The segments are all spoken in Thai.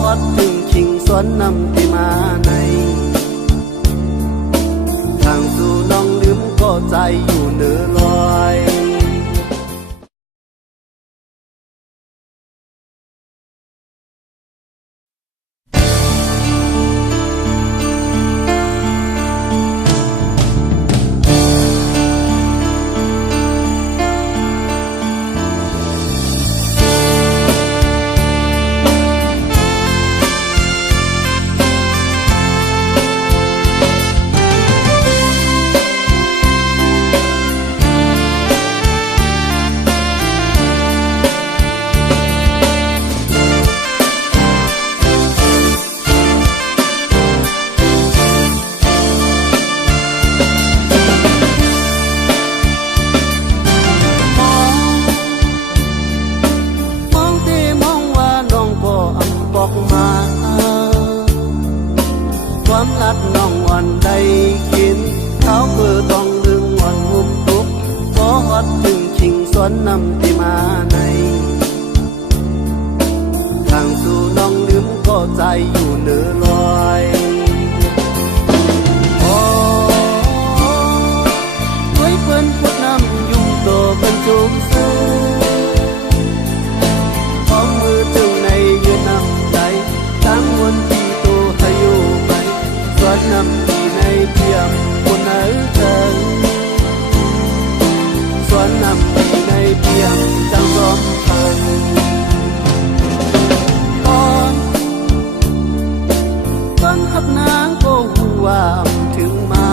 ฮอดถึงชิงสวนนำที่มาในทางสู่น้องลืมก็ใจอยู่เหนือลอยความรักน้องวันใดกินเขาเพื่อต้องดึงวันหุบทุกขอฮอดถึงชิงสวนนำที่มาในทางสู่น้องลืมก็ใจอยู่เหนือลอยโอ้ด้วยเพิ่นพุดน้ำยุ่งโตเป็นจุกซื้อของมือถึงในยืนนำใจทั้งวันที่ตัวให้อยู่ไปสวนนำที่ในเทียมคนไหนเธอสวนนำที่ในเทียมจังสมเธอตอนหับนางก็หูว่าถึงมา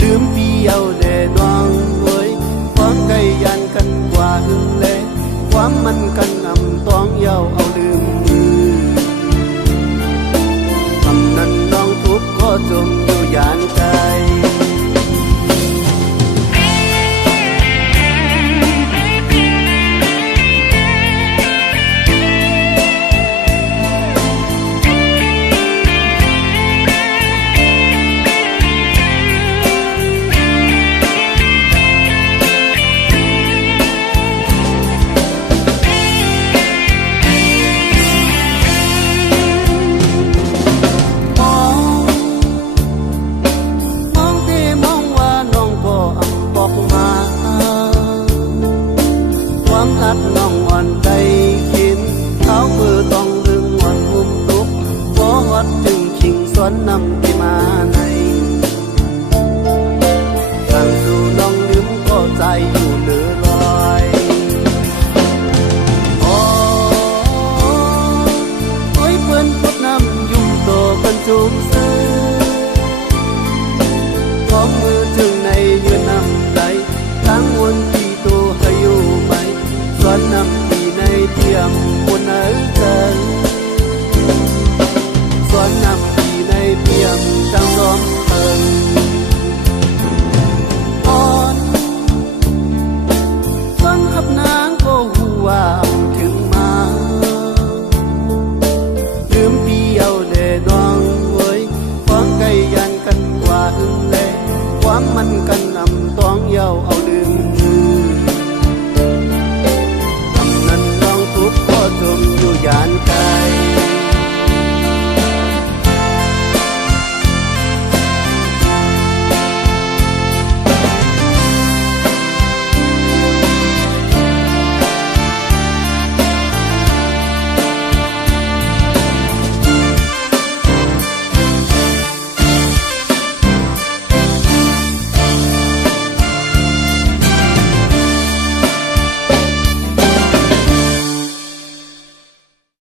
ดื่มเปียวแด่ดวงเว้ยความไกลยันกันกว่าหึงเละความมันกันนำต้องเย้าเอาลืมมือคำนั้นน้องทุกข์ก็จมอยู่ยานใจความรักน้องอ่อนใจกินเขาเพื่อต้องดึงวันหุบทุกขอฮอดถึงชิงสวนนำที่มาในทางสู่น้องลืมก็ใจอยู่เหนือล